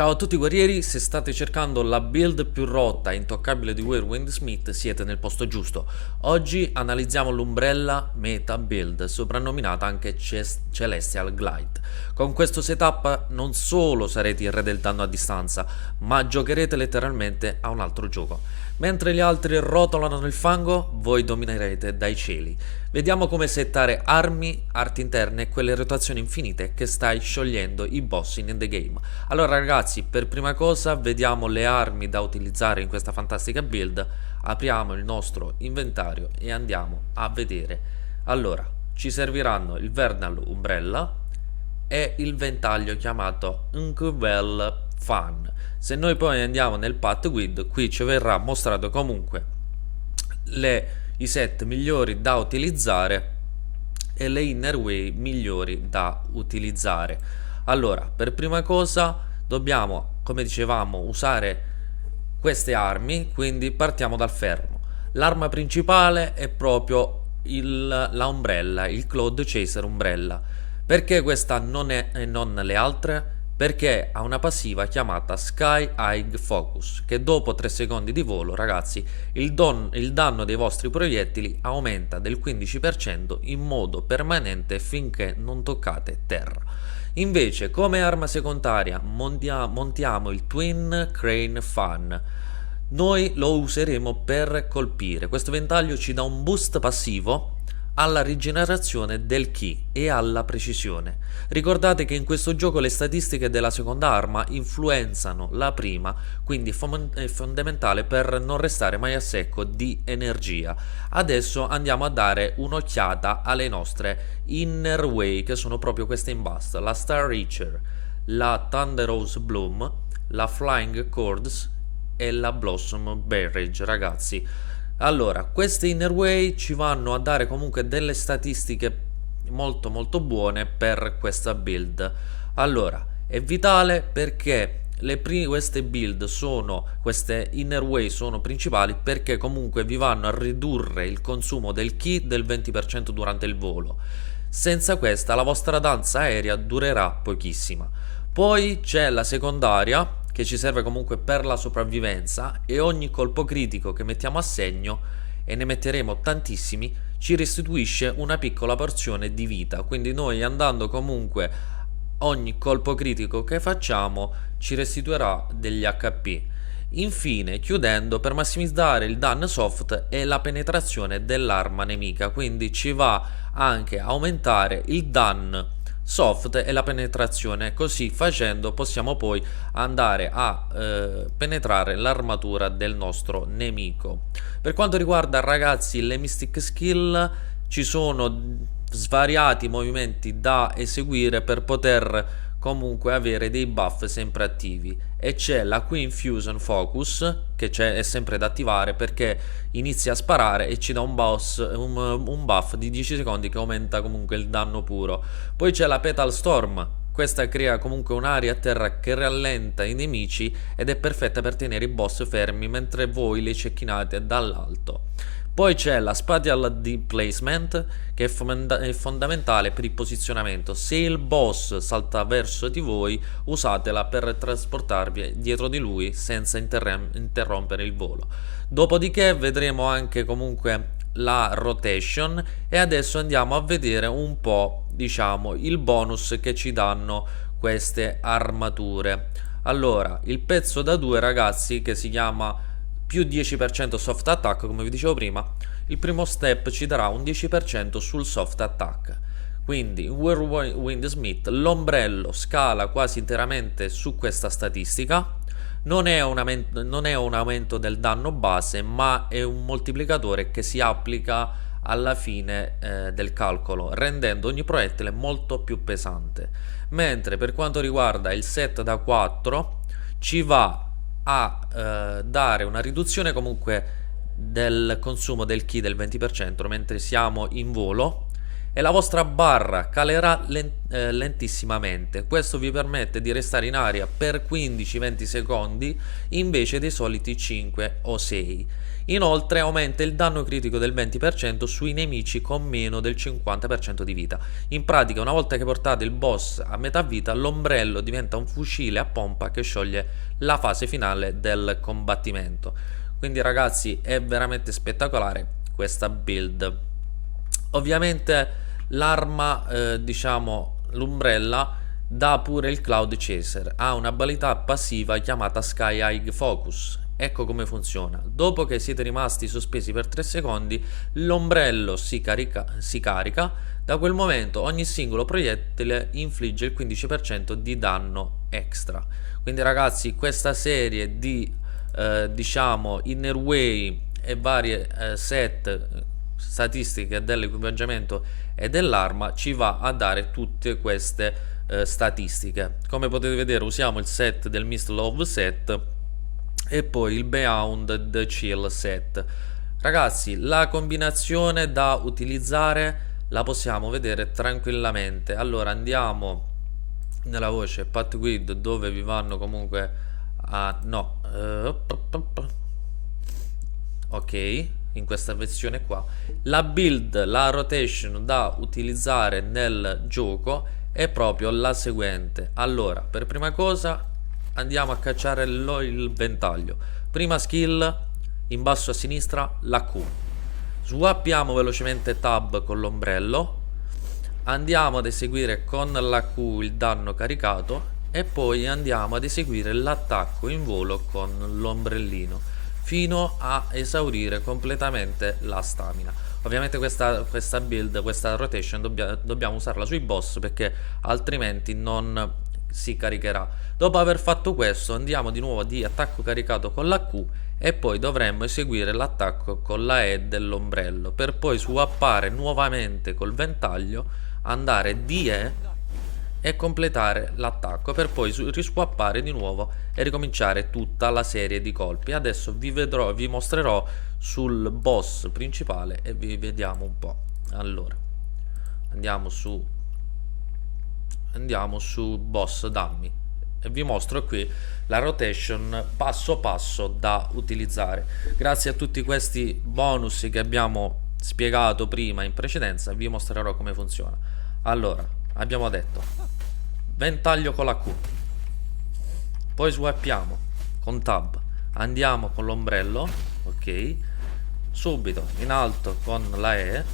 Ciao a tutti guerrieri, se state cercando la build più rotta e intoccabile di Whirlwind Smith siete nel posto giusto. Oggi analizziamo l'Umbrella Meta Build, soprannominata anche Celestial Glide. Con questo setup non solo sarete il re del danno a distanza, ma giocherete letteralmente a un altro gioco. Mentre gli altri rotolano nel fango, voi dominerete dai cieli. Vediamo come settare armi, arti interne e quelle rotazioni infinite che stai sciogliendo i boss in the game. Allora ragazzi, per prima cosa vediamo le armi da utilizzare in questa fantastica build. Apriamo il nostro inventario e andiamo a vedere. Allora, ci serviranno il Vernal Umbrella e il ventaglio chiamato Uncovel Fan. Se noi poi andiamo nel path guide, qui ci verrà mostrato comunque i set migliori da utilizzare e le inner way migliori da utilizzare. Allora, per prima cosa dobbiamo, come dicevamo, usare queste armi, quindi partiamo dal fermo. L'arma principale è proprio la Umbrella, il Cloud Chaser Umbrella. Perché questa non è e non le altre? Perché ha una passiva chiamata Sky High Focus, che dopo 3 secondi di volo, ragazzi, il danno dei vostri proiettili aumenta del 15% in modo permanente finché non toccate terra. Invece, come arma secondaria, montiamo il Twin Crane Fan. Noi lo useremo per colpire. Questo ventaglio ci dà un boost passivo alla rigenerazione del ki e alla precisione. Ricordate che in questo gioco le statistiche della seconda arma influenzano la prima, quindi è fondamentale per non restare mai a secco di energia. Adesso andiamo a dare un'occhiata alle nostre inner way, che sono proprio queste in basso: la Star Reacher, la Thunder Rose Bloom, la Flying Chords e la Blossom Barrage, ragazzi. Allora, queste inner way ci vanno a dare comunque delle statistiche molto buone per questa build. Allora, è vitale perché queste inner way sono principali perché comunque vi vanno a ridurre il consumo del ki del 20% durante il volo. Senza questa la vostra danza aerea durerà pochissima. Poi c'è la secondaria, che ci serve comunque per la sopravvivenza, e ogni colpo critico che mettiamo a segno, e ne metteremo tantissimi, ci restituisce una piccola porzione di vita. Quindi noi andando comunque, ogni colpo critico che facciamo ci restituirà degli HP. Infine, chiudendo, per massimizzare il danno soft e la penetrazione dell'arma nemica, quindi ci va anche a aumentare il danno soft e la penetrazione. Così facendo possiamo poi andare a penetrare l'armatura del nostro nemico. Per quanto riguarda, ragazzi, le mystic skill, ci sono svariati movimenti da eseguire per poter comunque avere dei buff sempre attivi, e c'è la Queen Fusion Focus che è sempre da attivare perché inizia a sparare e ci dà un buff di 10 secondi che aumenta comunque il danno puro. Poi c'è la Petal Storm. Questa crea comunque un'area a terra che rallenta i nemici ed è perfetta per tenere i boss fermi mentre voi li cecchinate dall'alto. Poi c'è la Spatial Displacement, che è fondamentale per il posizionamento. Se il boss salta verso di voi, usatela per trasportarvi dietro di lui senza interrompere il volo. Dopodiché vedremo anche comunque la rotation, e adesso andiamo a vedere un po', diciamo, il bonus che ci danno queste armature. Allora, il pezzo da 2, ragazzi, che si chiama più 10% soft attack, come vi dicevo prima, il primo step ci darà un 10% sul soft attack. Quindi in Whirlwind Smith l'ombrello scala quasi interamente su questa statistica. Non è un aumento del danno base, ma è un moltiplicatore che si applica alla fine del calcolo, rendendo ogni proiettile molto più pesante. Mentre per quanto riguarda il set da 4, ci va a dare una riduzione comunque del consumo del ki del 20% mentre siamo in volo, e la vostra barra calerà lentissimamente. Questo vi permette di restare in aria per 15-20 secondi invece dei soliti 5 o 6. Inoltre aumenta il danno critico del 20% sui nemici con meno del 50% di vita. In pratica, una volta che portate il boss a metà vita, l'ombrello diventa un fucile a pompa che scioglie la fase finale del combattimento. Quindi ragazzi, è veramente spettacolare questa build. Ovviamente l'arma, diciamo l'ombrella, dà pure il Cloud Chaser, ha un'abilità passiva chiamata Sky High Focus. Ecco come funziona: dopo che siete rimasti sospesi per 3 secondi, l'ombrello si carica. Da quel momento ogni singolo proiettile infligge il 15% di danno extra. Quindi ragazzi, questa serie di diciamo Inner Way e varie set statistiche dell'equipaggiamento e dell'arma ci va a dare tutte queste statistiche. Come potete vedere, usiamo il set del Mist Love set e poi il Beyond the Chill set. Ragazzi, la combinazione da utilizzare la possiamo vedere tranquillamente. Allora andiamo nella voce Path Grid, dove vi vanno comunque a no ok, in questa versione qua la build, la rotation da utilizzare nel gioco è proprio la seguente. Allora, per prima cosa andiamo a cacciare il ventaglio. Prima skill, in basso a sinistra la Q. Swappiamo velocemente tab con l'ombrello, andiamo ad eseguire con la Q il danno caricato e poi andiamo ad eseguire l'attacco in volo con l'ombrellino fino a esaurire completamente la stamina. Ovviamente questa build, questa rotation dobbiamo usarla sui boss, perché altrimenti non si caricherà. Dopo aver fatto questo andiamo di nuovo di attacco caricato con la Q e poi dovremmo eseguire l'attacco con la E dell'ombrello, per poi swappare nuovamente col ventaglio, andare di E e completare l'attacco, per poi riswappare di nuovo e ricominciare tutta la serie di colpi. Adesso vi mostrerò sul boss principale e vi vediamo un po'. Allora andiamo su boss dummy e vi mostro qui la rotation passo passo da utilizzare. Grazie a tutti questi bonus che abbiamo spiegato prima in precedenza, vi mostrerò come funziona. Allora, abbiamo detto ventaglio con la Q, poi swappiamo con tab, andiamo con l'ombrello, ok, subito in alto con la E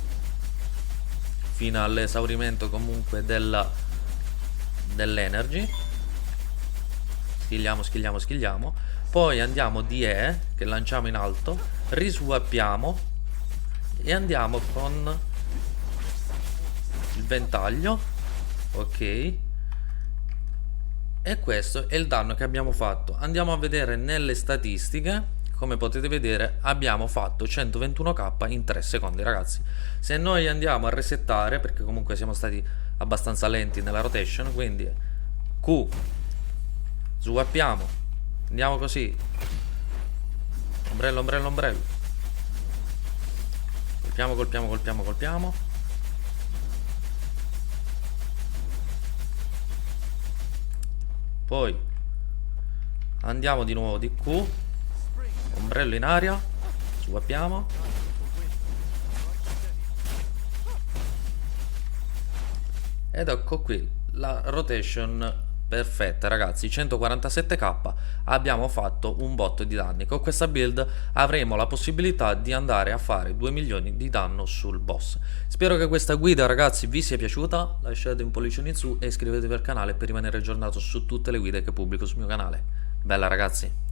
fino all'esaurimento comunque dell'energy, schigliamo, poi andiamo di E che lanciamo in alto, riswappiamo e andiamo con il ventaglio, ok, e questo è il danno che abbiamo fatto. Andiamo a vedere nelle statistiche. Come potete vedere abbiamo fatto 121k in 3 secondi ragazzi. Se noi andiamo a resettare, perché comunque siamo stati abbastanza lenti nella rotation, quindi Q, swappiamo, andiamo così, ombrello, colpiamo, poi andiamo di nuovo di Q, ombrello in aria, swappiamo, ed ecco qui la rotation perfetta ragazzi. 147k, abbiamo fatto un botto di danni. Con questa build avremo la possibilità di andare a fare 2 milioni di danno sul boss. Spero che questa guida ragazzi vi sia piaciuta, lasciate un pollicione in su e iscrivetevi al canale per rimanere aggiornato su tutte le guide che pubblico sul mio canale. Bella ragazzi.